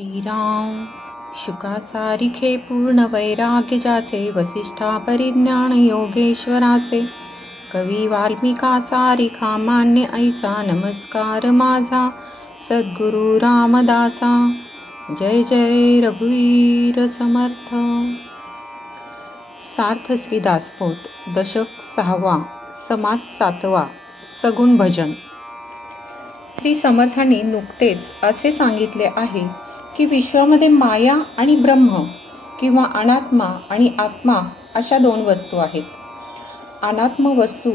श्रीराम। शुकासारिखे पूर्ण वैराग्य ज्याचे वसिष्ठा परिज्ञान योगेश्वराचे कवी वाल्मिका सारिखा मान्य ऐसा नमस्कार माझा सद्गुरु रामदासा। जय जय रघुवीर समर्थ। सार्थ श्रीदासपोत दशक सहावा समास सातवा सगुण भजन। श्री समर्थांनी नुकतेच असे सांगितले आहे की विश्वामध्ये माया आणि ब्रह्म किंवा अनात्मा आणि आत्मा अशा दोन वस्तू आहेत. अनात्म वस्तू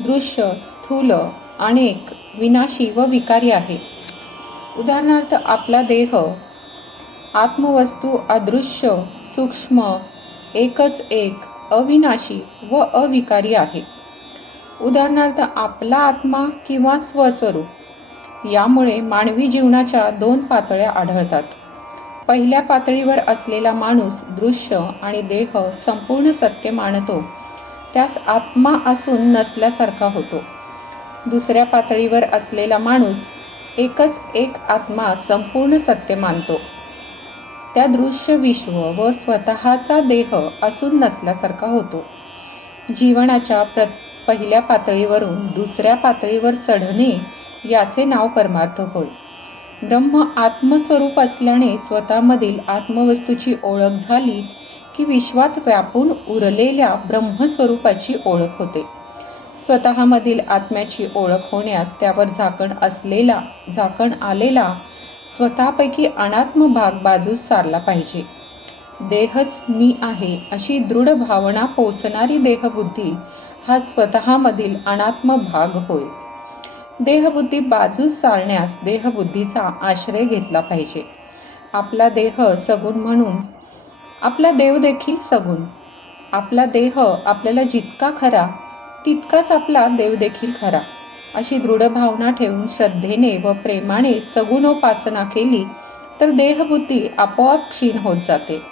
दृश्य स्थूल अनेक विनाशी व विकारी आहेत उदाहरणार्थ आपला देह आत्मवस्तू अदृश्य सूक्ष्म एकच एक अविनाशी व अविकारी आहे. उदाहरणार्थ आपला आत्मा किंवा स्वस्वरूप यामुळे मानवी जीवनाच्या दोन पातळ्या आढळतात. पहिल्या पातळीवर असलेला माणूस दृश्य आणि देह संपूर्ण सत्य मानतो. त्यास आत्मा असून नसल्यासारखा होतो. दुसऱ्या पातळीवर असलेला माणूस एकच एक आत्मा संपूर्ण सत्य मानतो. त्या दृश्य विश्व व स्वतःचा देह असून नसल्यासारखा होतो. जीवनाच्या प्र पहिल्या पातळीवरून दुसऱ्या पातळीवर चढणे याचे नाव परमार्थ होय. ब्रह्म आत्मस्वरूप असल्याने स्वतःमधील आत्मवस्तूची ओळख झाली की विश्वात व्यापून उरलेल्या ब्रह्मस्वरूपाची ओळख होते. स्वतःमधील आत्म्याची ओळख होण्यास त्यावर झाकण असलेला झाकण आलेला स्वतःपैकी अनात्म भाग बाजूस सारला पाहिजे. देहच मी आहे अशी दृढ भावना पोचणारी देहबुद्धी हा स्वतःमधील अनात्म भाग होय. देहबुद्धी बाजूस सारण्यास देहबुद्धीचा आश्रय घेतला पाहिजे. आपला देह सगुण म्हणून आपला देव देखील सगुण. आपला देह आपल्याला जितका खरा तितकाच आपला देव देखील खरा. अशी दृढ भावना ठेवून श्रद्धेने व प्रेमाने सगुणोपासना केली तर देहबुद्धी आपोआप क्षीण होत जाते.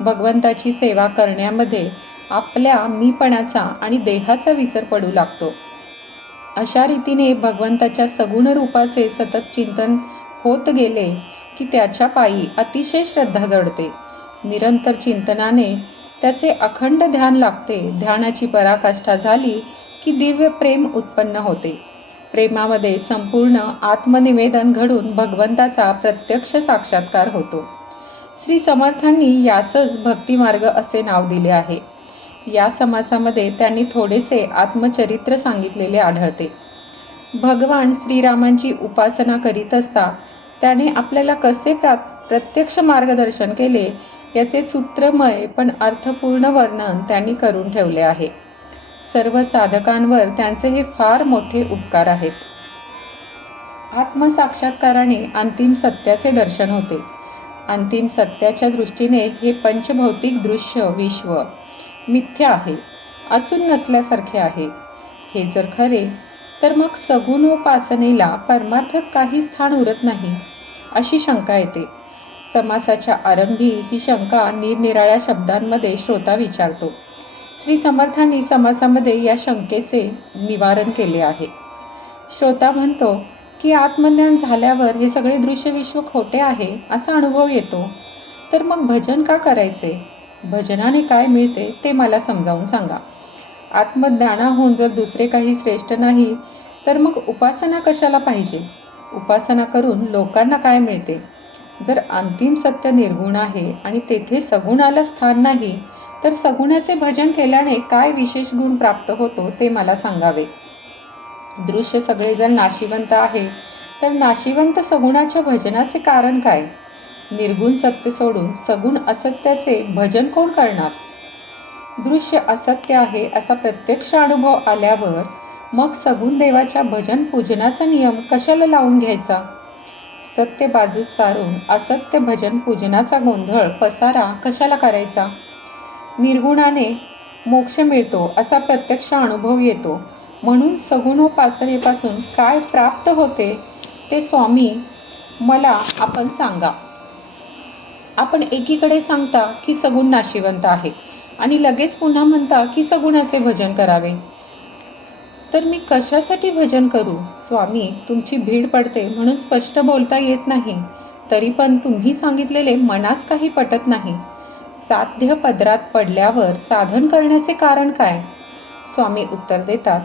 भगवंताची सेवा करण्यामध्ये आपल्या मीपणाचा आणि देहाचा विसर पडू लागतो. अशा रीतीने भगवंताच्या सगुण रूपाचे सतत चिंतन होत गेले की त्याच्या पायी अतिशय श्रद्धा जडते. निरंतर चिंतनाने त्याचे अखंड ध्यान लागते. ध्यानाची पराकाष्ठा झाली की दिव्य प्रेम उत्पन्न होते. प्रेमामध्ये संपूर्ण आत्मनिवेदन घडून भगवंताचा प्रत्यक्ष साक्षात्कार होतो. श्री समर्थांनी यासच भक्तिमार्ग असे नाव दिले आहे. या समासामध्ये त्यांनी थोडेसे आत्मचरित्र सांगितलेले आढळते. भगवान श्रीरामांची उपासना करीत असता त्याने आपल्याला कसे प्रा प्रत्यक्ष मार्गदर्शन केले याचे सूत्रमय पण अर्थपूर्ण वर्णन त्यांनी करून ठेवले आहे. सर्व साधकांवर त्यांचे हे फार मोठे उपकार आहेत. आत्मसाक्षात्काराने अंतिम सत्याचे दर्शन होते. अंतिम सत्याच्या दृष्टीने हे पंचभौतिक दृश्य विश्व मिथ्या आहे असून नसल्यासारखे आहे. हे जर खरे तर मग सगुणोपासनेला परमार्थक काही स्थान उरत नाही अशी शंका येते. समासाच्या आरंभी ही शंका निरनिराळ्या शब्दांमध्ये श्रोता विचारतो. श्री समर्थांनी समासामध्ये या शंकेचे निवारण केले आहे. श्रोता म्हणतो की आत्मज्ञान झाल्यावर हे सगळे दृश्य विश्व खोटे आहे असा अनुभव येतो. तर मग भजन का करायचे? भजनाने काय मिळते ते मला समजावून सांगा. आत्मज्ञानाहून जर दुसरे काही श्रेष्ठ नाही तर मग उपासना कशाला पाहिजे? उपासना करून लोकांना काय मिळते? जर अंतिम सत्य निर्गुण आहे आणि तेथे सगुणाला स्थान नाही तर सगुणाचे भजन केल्याने काय विशेष गुण प्राप्त होतो ते मला सांगावे. दृश्य सगळे जर नाशिवंत आहे तर नाशिवंत सगुणाच्या भजनाचे कारण काय? निर्गुण सत्य सोडून सगुण असत्याचे भजन कोण करणार? दृश्य असत्य आहे असा प्रत्यक्ष अनुभव आल्यावर मग सगुण देवाच्या भजन पूजनाचा नियम कशाला लावून घ्यायचा? सत्य बाजूस सारून असत्य भजन पूजनाचा गोंधळ पसारा कशाला करायचा? निर्गुणाने मोक्ष मिळतो असा प्रत्यक्ष अनुभव येतो. म्हणून सगुणोपासनेपासून काय प्राप्त होते ते स्वामी मला आपण सांगा. आपण एकीकडे सांगता की सगुण नाशिवंत आहे आणि लगेच पुन्हा म्हणता की सगुणाचे भजन करावे. तर मी कशासाठी भजन करू? स्वामी तुमची भीड पडते म्हणून स्पष्ट बोलता येत नाही. तरी पण तुम्ही सांगितलेले मनास काही पटत नाही. साध्य पदरात पडल्यावर साधन करण्याचे कारण काय? स्वामी उत्तर देतात.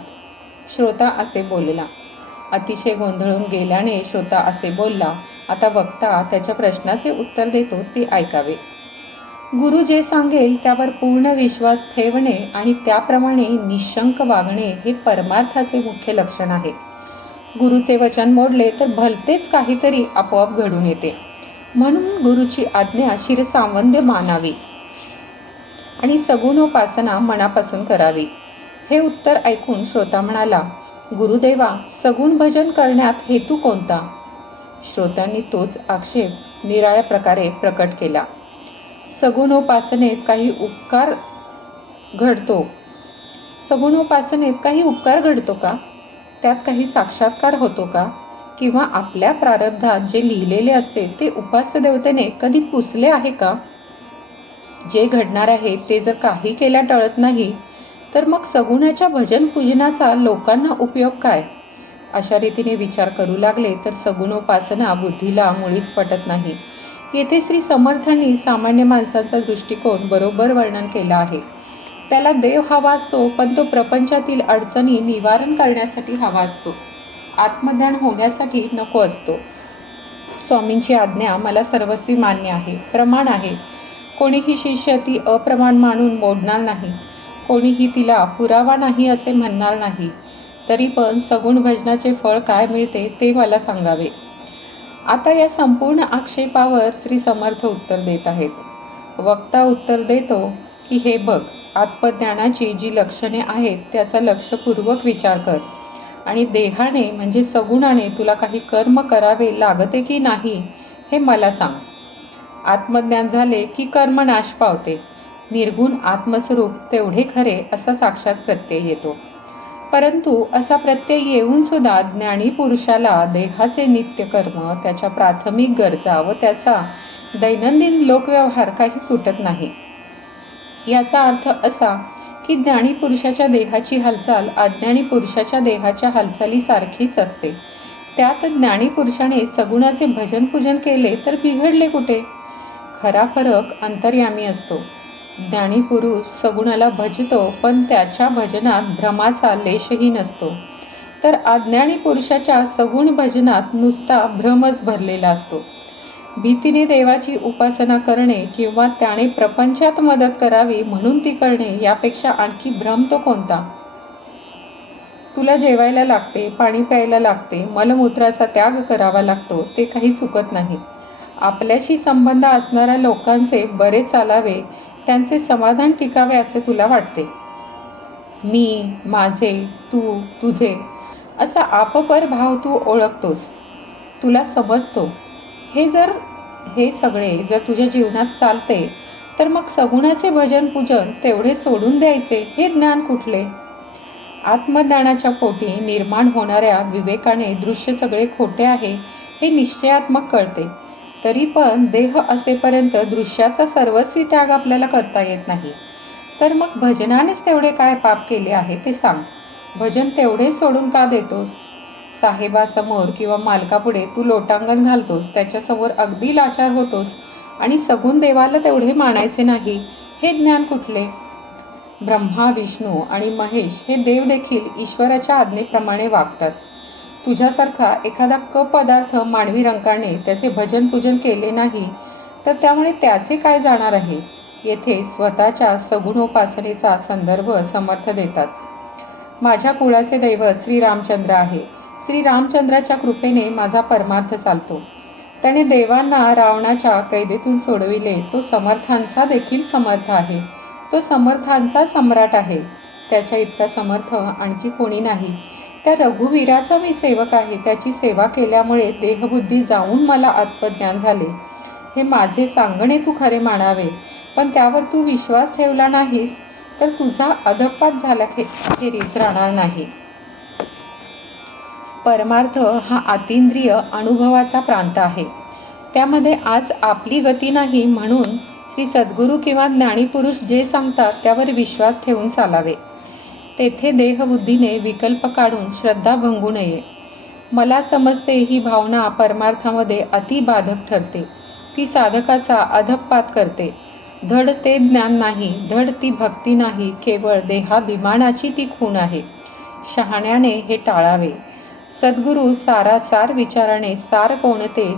श्रोता असे बोलला. अतिशय गोंधळून गेल्याने श्रोता असे बोलला आता वक्ता त्याच्या प्रश्नाचे उत्तर देतो ते ऐकावे. गुरु जे सांगेल त्यावर पूर्ण विश्वास ठेवणे आणि त्याप्रमाणे निशंक वागणे हे परमार्थाचे मुख्य लक्षण आहे. गुरुचे वचन मोडले तर भलतेच काहीतरी आपोआप घडून येते. म्हणून गुरुची आज्ञा शिरसावंद्य मानावी आणि सगुणोपासना मनापासून करावी. हे उत्तर ऐकून श्रोता म्हणाला गुरुदेवा सगुण भजन करण्यात हेतू कोणता? श्रोत्यांनी तोच आक्षेप निराळ्या प्रकारे प्रकट केला. सगुणोपासनेत काही उपकार घडतो. सगुणोपासनेत काही उपकार घडतो का? त्यात काही साक्षात्कार होतो का? किंवा आपल्या प्रारब्धात जे लिहिलेले असते ते उपास्य देवतेने कधी पुसले आहे का? जे घडणार आहे ते जर काही केल्या टळत नाही तर मग सगुणाच्या भजन पूजनाचा लोकांना उपयोग काय? अशा रीतीने विचार करू लागले तर सगुणोपासना बुद्धीला मुळीच पटत नाही. येथे श्री समर्थांनी सामान्य माणसांचा दृष्टिकोन बरोबर वर्णन केला आहे. त्याला देव हवा असतो पण तो प्रपंचातील अडचणी निवारण करण्यासाठी हवा असतो. आत्मज्ञान होण्यासाठी नको असतो. स्वामींची आज्ञा मला सर्वस्वी मान्य आहे प्रमाण आहे. कोणीही शिष्य ती अप्रमाण मानून मोडणार नाही. कोणीही तिला पुरावा नाही असे म्हणणार नाही. तरी पण सगुण भजनाचे फळ काय मिळते ते मला सांगावे. आता या संपूर्ण आक्षेपावर श्री समर्थ उत्तर देत आहेत. वक्ता उत्तर देतो की हे बघ आत्मज्ञानाची जी लक्षणे आहेत त्याचा लक्षपूर्वक विचार कर. आणि देहाने म्हणजे सगुणाने तुला काही कर्म करावे लागते की नाही हे मला सांग. आत्मज्ञान झाले की कर्म नाश पावते. निर्गुण आत्मस्वरूप तेवढे खरे असा साक्षात प्रत्यय येतो. परंतु असा प्रत्यय येऊन सुद्धा ज्ञानी पुरुषाला देहाचे नित्यकर्म त्याच्या प्राथमिक गरजा व त्याचा दैनंदिन लोकव्यवहार काही सुटत नाही. याचा अर्थ असा की ज्ञानी पुरुषाच्या देहाची हालचाल अज्ञानी पुरुषाच्या देहाच्या हालचालीसारखीच असते. त्यात ज्ञानी पुरुषाने सगुणाचे भजन पूजन केले तर बिघडले कुठे? खरा फरक अंतर्यामी असतो. ज्ञानी पुरुष सगुणाला भजतो पण त्याच्या भजनात भ्रमाचा लेशही नसतो. तर अज्ञानी पुरुषाच्या सगुण भजनात नुसता भ्रमच भरलेला असतो. भीतीने देवाची उपासना करणे किंवा त्याने प्रपंचात मदत करावी म्हणून ती करणे यापेक्षा आणखी भ्रम तो कोणता? तुला जेवायला लागते पाणी प्यायला लागते मलमूत्राचा त्याग करावा लागतो ते काही चुकत नाही. आपल्याशी संबंध असणाऱ्या लोकांचे बरे चालावे त्यांचे समाधान टिकावे असे तुला वाटते. मी माझे तू तुझे असा आपपर भाव तू ओळखतोस. तुला समजतो. हे जर हे सगळे जर तुझ्या जीवनात चालते तर मग सगुणाचे भजन पूजन तेवढे सोडून द्यायचे हे ज्ञान कुठले? आत्मज्ञानाच्या पोटी निर्माण होणाऱ्या विवेकाने दृश्य सगळे खोटे आहे हे निश्चयात्मक कळते. तरी पण देह असेपर्यंत दृश्याचा सर्वस्वी त्याग आपल्याला करता येत नाही. तर मग भजनानेच तेवढे काय पाप केले आहे ते सांग. भजन तेवढे सोडून का देतोस? साहेबासमोर किंवा मालकापुढे तू लोटांगण घालतोस त्याच्यासमोर अगदी लाचार होतोस आणि सगुण देवाला तेवढे मानायचे नाही हे ज्ञान कुठले? ब्रह्मा विष्णू आणि महेश हे देव देखील ईश्वराच्या आज्ञेप्रमाणे वागतात. तुझ्यासारखा एखादा क पदार्थ मानवी रंकाने त्याचे भजन पूजन केले नाही तर त्यामुळे त्याचे काय जाणार आहे? येथे स्वतःच्या सगुणोपासनेचा संदर्भ समर्थ देतात. माझ्या कुळाचे दैवत श्री रामचंद्र आहे. श्री रामचंद्राच्या कृपेने माझा परमार्थ चालतो. त्याने देवांना रावणाच्या कैदेतून सोडविले तो समर्थांचा देखील समर्थ आहे. तो समर्थांचा सम्राट आहे. त्याच्या इतका समर्थ आणखी कोणी नाही. त्या रघुवीराचा मी सेवक आहे. त्याची सेवा केल्यामुळे देहबुद्धी जाऊन मला आत्मज्ञान झाले. हे माझे सांगणे तू खरे मानावे. पण त्यावर तू विश्वास ठेवला नाहीस तर तुझा अधपात झाला खेरीज राहणार नाही. परमार्थ हा अतिंद्रिय अनुभवाचा प्रांत आहे. त्यामध्ये आज आपली गती नाही म्हणून श्री सद्गुरू किंवा ज्ञानीपुरुष जे सांगतात त्यावर विश्वास ठेवून चालावे. तेथे देहबुद्धीने विकल्प काढून श्रद्धा भंगू नये. मला समजते ही भावना परमार्थामध्ये अतिबाधक ठरते. ती साधकाचा अधपात करते. धड ते ज्ञान नाही धड ती भक्ती नाही केवळ देहाभिमानाची ती खूण आहे. शहाण्याने हे टाळावे. सद्गुरू सारासार विचाराने सार कोणते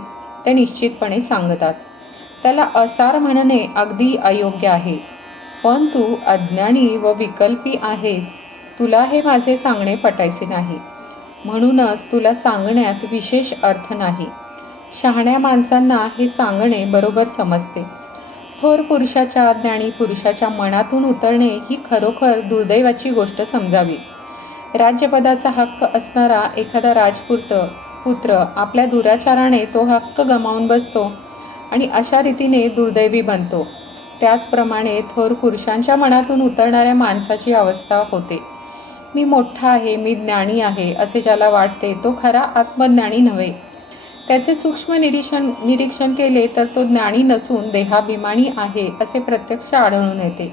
ते निश्चितपणे सांगतात. त्याला असार म्हणणे अगदी अयोग्य आहे. पण तू अज्ञानी व विकल्पी आहेस. तुला हे माझे सांगणे पटायचे नाही. म्हणूनच तुला सांगण्यात विशेष अर्थ नाही. शहाण्या माणसांना हे सांगणे बरोबर समजते. थोर पुरुषाच्या ज्ञानी पुरुषाच्या मनातून उतरणे ही खरोखर दुर्दैवाची गोष्ट समजावी. राज्यपदाचा हक्क असणारा एखादा राजपुत्र पुत्र आपल्या दुराचाराने तो हक्क गमावून बसतो आणि अशा रीतीने दुर्दैवी बनतो. त्याचप्रमाणे थोर पुरुषांच्या मनातून उतरणाऱ्या माणसाची अवस्था होते. मी मोठा आहे मी ज्ञानी आहे असे ज्याला वाटते तो खरा आत्मज्ञानी नव्हे. त्याचे सूक्ष्म निरीक्षण निरीक्षण केले तर तो ज्ञानी नसून देहाभिमानी आहे असे प्रत्यक्ष आढळून येते.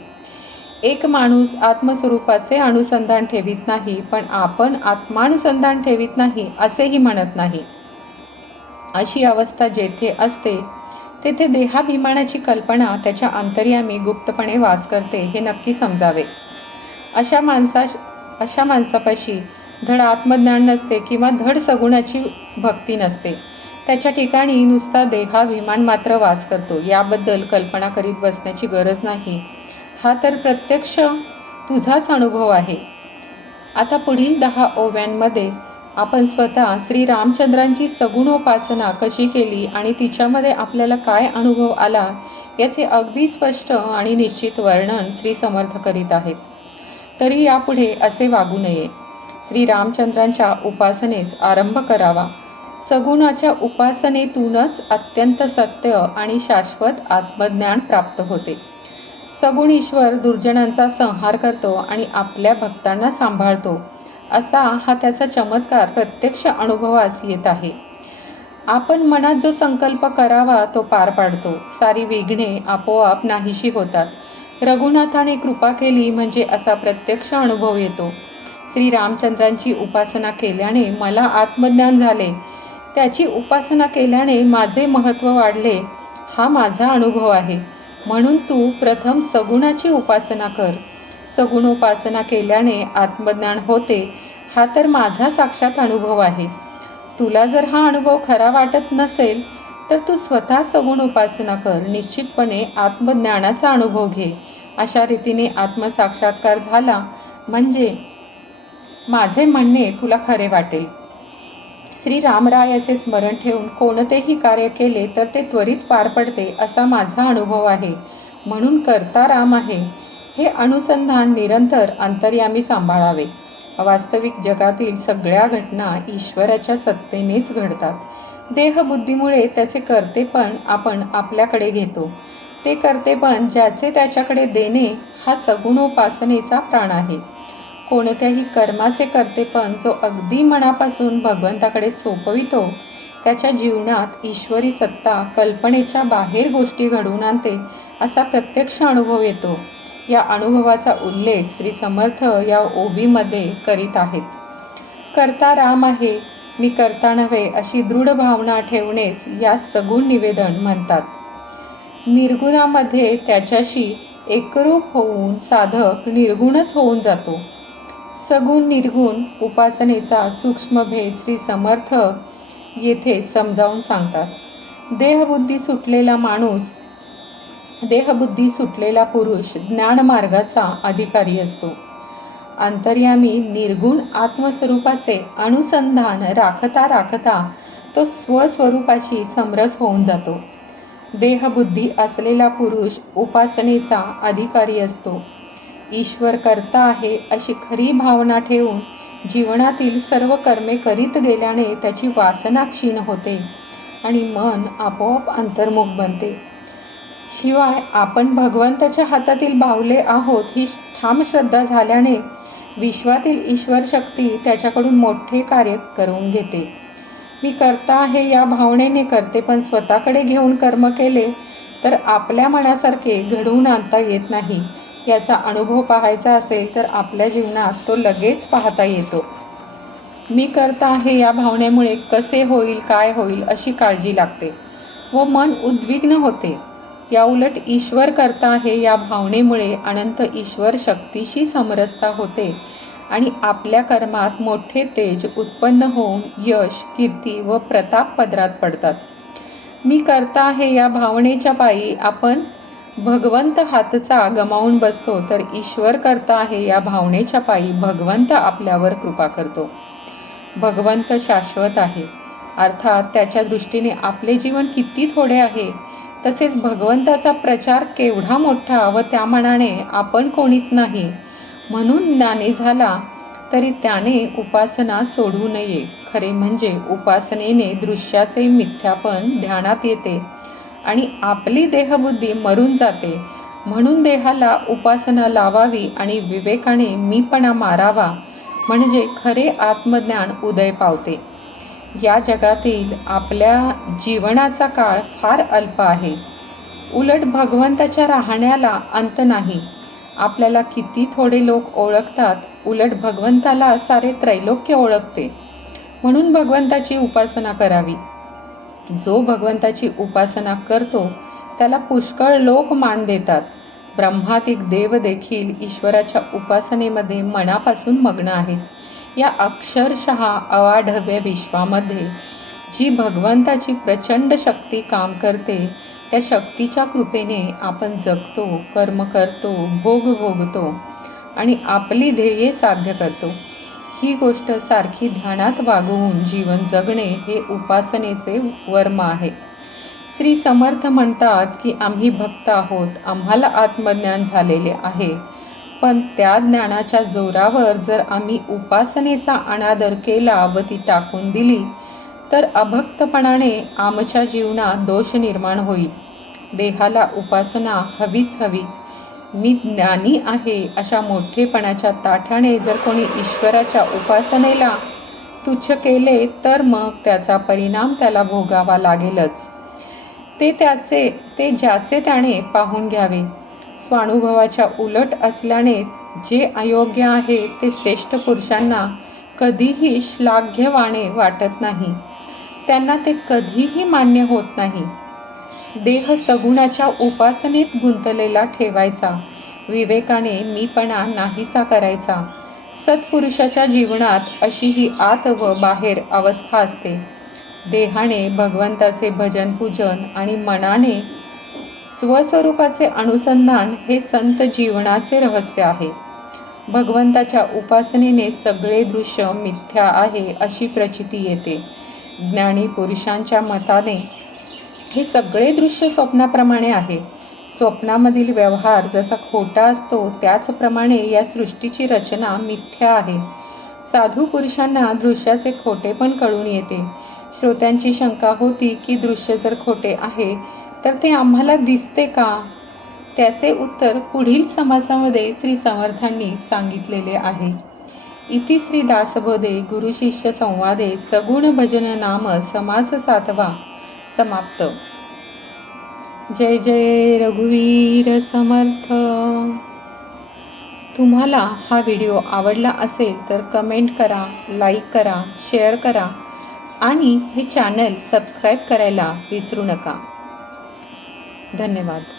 एक माणूस आत्मस्वरूपाचे अनुसंधान ठेवित नाही पण आपण आत्मानुसंधान ठेवित नाही असेही म्हणत नाही. अशी अवस्था जेथे असते तेथे देहाभिमानाची कल्पना त्याच्या अंतर्यामी गुप्तपणे वास करते हे नक्की समजावे. अशा माणसा अशा माणसापाशी धड आत्मज्ञान नसते किंवा धड सगुणाची भक्ती नसते. त्याच्या ठिकाणी नुसता देहाभिमान मात्र वास करतो. याबद्दल कल्पना करीत बसण्याची गरज नाही. हा तर प्रत्यक्ष तुझाच अनुभव आहे. आता पुढील दहा ओव्यांमध्ये आपण स्वतः श्री रामचंद्रांची सगुणोपासना कशी केली आणि तिच्यामध्ये आपल्याला काय अनुभव आला याचे अगदी स्पष्ट आणि निश्चित वर्णन श्री समर्थ करीत आहेत. तरी यापुढे असे वागू नये. श्री रामचंद्रांच्या उपासनेस आरंभ करावा. सगुणाच्या उपासनेतूनच अत्यंत सत्य आणि शाश्वत आत्मज्ञान प्राप्त होते. सगुण ईश्वर दुर्जनांचा संहार करतो आणि आपल्या भक्तांना सांभाळतो असा हा त्याचा चमत्कार प्रत्यक्ष अनुभवास येत आहे. आपण मनात जो संकल्प करावा तो पार पाडतो. सारी विघ्ने आपोआप नाहीशी होतात. रघुनाथाने कृपा केली म्हणजे असा प्रत्यक्ष अनुभव येतो. श्री रामचंद्रांची उपासना केल्याने मला आत्मज्ञान झाले. त्याची उपासना केल्याने माझे महत्त्व वाढले. हा माझा अनुभव आहे. म्हणून तू प्रथम सगुणाची उपासना कर. सगुणोपासना केल्याने आत्मज्ञान होते. हा तर माझा साक्षात अनुभव आहे. तुला जर हा अनुभव खरा वाटत नसेल तर तू स्वतः सगुण उपासना कर निश्चितपणे आत्मज्ञानाचा अनुभव घे. अशा रीतीने आत्मसाक्षात्कार झाला. म्हणजे माझे म्हणणे तुला खरे वाटेल. श्री रामरायाचे स्मरण ठेवून कोणतेही कार्य केले तर ते त्वरित पार पडते असा माझा अनुभव आहे. म्हणून करता राम आहे. हे अनुसंधान निरंतर अंतर्यामी सांभाळावे. वास्तविक जगातील सगळ्या घटना ईश्वराच्या सत्तेनेच घडतात. देहबुद्धीमुळे त्याचे कर्तेपण आपण आपल्याकडे घेतो. ते कर्तेपण ज्याचे त्याच्याकडे देणे हा सगुणोपासनेचा प्राण आहे. कोणत्याही कर्माचे कर्तेपण जो अगदी मनापासून भगवंताकडे सोपवितो त्याच्या जीवनात ईश्वरी सत्ता कल्पनेच्या बाहेर गोष्टी घडवून आणते असा प्रत्यक्ष अनुभव येतो. या अनुभवाचा उल्लेख श्री समर्थ या ओबीमध्ये करीत आहेत. करता राम आहे मी करता नव्हे अशी दृढ भावना ठेवणेस या सगुण निवेदन म्हणतात. निर्गुणामध्ये त्याच्याशी एकरूप होऊन साधक निर्गुणच होऊन जातो. सगुण निर्गुण उपासनेचा सूक्ष्म भेद श्री समर्थ येथे समजावून सांगतात. देहबुद्धी सुटलेला माणूस देहबुद्धी सुटलेला पुरुष ज्ञानमार्गाचा अधिकारी असतो. अंतर्यामी निर्गुण आत्मस्वरूपाचे अनुसंधान राखता राखता तो स्वस्वरूपाशी समरस होऊन जातो. देहबुद्धी असलेला पुरुष उपासनेचा अधिकारी असतो. ईश्वर करता आहे अशी खरी भावना ठेवून जीवनातील सर्व कर्मे करीत गेल्याने त्याची वासना क्षीण होते आणि मन आपोआप अंतर्मुख बनते. शिवाय आपण भगवंताच्या हातातील बाहुले आहोत ही ठाम श्रद्धा झाल्याने विश्वातील ईश्वर शक्ती त्याच्याकडून मोठे कार्य करून घेते. मी करता आहे या भावनेने करते पण स्वतःकडे घेऊन कर्म केले तर आपल्या मनासारखे घडवून आणता येत नाही. याचा अनुभव पाहायचा असेल तर आपल्या जीवनात तो लगेच पाहता येतो. मी करता आहे या भावनेमुळे कसे होईल काय होईल अशी काळजी लागते व मन उद्विग्न होते. याउलट ईश्वर करता आहे या भावनेमुळे अनंत ईश्वर शक्तीशी समरसता होते आणि आपल्या कर्मात मोठे तेज उत्पन्न होऊन यश कीर्ती व प्रताप पदरात पडतात. मी करता आहे या भावनेच्या पायी आपण भगवंत हातचा गमावून बसतो तर ईश्वर करता आहे या भावनेच्या पायी भगवंत आपल्यावर कृपा करतो. भगवंत शाश्वत आहे. अर्थात त्याच्या दृष्टीने आपले जीवन किती थोडे आहे तसेच भगवंताचा प्रचार केवढा मोठा व त्या मनाने आपण कोणीच नाही. म्हणून ज्ञानी झाला तरी त्याने उपासना सोडू नये. खरे म्हणजे उपासनेने दृश्याचे मिथ्यापण ध्यानात येते आणि आपली देहबुद्धी मरून जाते. म्हणून देहाला उपासना लावावी आणि विवेकाने मीपणा मारावा म्हणजे खरे आत्मज्ञान उदय पावते. या जगातील आपल्या जीवनाचा काळ फार अल्प आहे. उलट भगवंताच्या राहण्याला अंत नाही. आपल्याला किती थोडे लोक ओळखतात उलट भगवंताला सारे त्रैलोक्य ओळखते. म्हणून भगवंताची उपासना करावी. जो भगवंताची उपासना करतो त्याला पुष्कळ लोक मान देतात. ब्रह्मातिक देव देखील ईश्वराच्या उपासनेमध्ये मनापासून मग्न आहेत. या अक्षरशः अवाढव्य विश्वामध्ये जी भगवंताची प्रचंड शक्ती काम करते त्या शक्तीच्या कृपेने आपण जगतो कर्म करतो भोग भोगतो आणि आपली ध्येये साध्य करतो. ही गोष्ट सारखी ध्यानात वागवून जीवन जगणे हे उपासनेचे वर्म आहे. श्री समर्थ म्हणतात की आम्ही भक्त आहोत आम्हाला आत्मज्ञान झालेले आहे. पण त्या ज्ञानाच्या जोरावर जर आम्ही उपासनेचा अनादर केला व ती टाकून दिली तर अभक्तपणाने आमच्या जीवनात दोष निर्माण होईल. देहाला उपासना हवीच हवी. मी ज्ञानी आहे अशा मोठेपणाच्या ताठाने जर कोणी ईश्वराच्या उपासनेला तुच्छ केले तर मग त्याचा परिणाम त्याला भोगावा लागेलच. ते त्याचे ते ज्याचे त्याने पाहून घ्यावे. स्वानुभवाच्या उलट असल्याने जे अयोग्य आहे ते श्रेष्ठ पुरुषांना कधीही श्लाघ्यवाणे वाटत नाही. त्यांना ते कधीही मान्य होत नाही. देह सगुणाच्या उपासनेत गुंतलेला ठेवायचा. विवेकाने मीपणा नाहीसा करायचा. सत्पुरुषाच्या जीवनात अशी ही आत व बाहेर अवस्था असते. देहाने भगवंताचे भजन पूजन आणि मनाने स्वस्वरूपाचे अनुसंधान हे संत जीवनाचे रहस्य आहे. भगवंताच्या उपासनेने सगळे दृश्य मिथ्या आहे अशी प्रचिती येते. ज्ञानी पुरुषांच्या मताने हे सगळे दृश्य स्वप्नाप्रमाणे आहे. स्वप्नामधील व्यवहार जसा खोटा असतो त्याचप्रमाणे या सृष्टीची रचना मिथ्या आहे. साधू पुरुषांना दृश्याचे खोटे पण कळून येते. श्रोत्यांची शंका होती की दृश्य जर खोटे आहे तर ते आम्हाला दिसते का? त्याचे उत्तर पुढील समासामध्ये श्री समर्थांनी सांगितलेले आहे. इति श्री दासबोधे गुरुशिष्य संवादे सगुण भजन नाम समास सातवा समाप्त. जय जय रघुवीर समर्थ. तुम्हाला हा व्हिडिओ आवडला असेल तर कमेंट करा लाईक करा शेअर करा आणि हे चॅनल सबस्क्राईब करायला विसरू नका. धन्यवाद.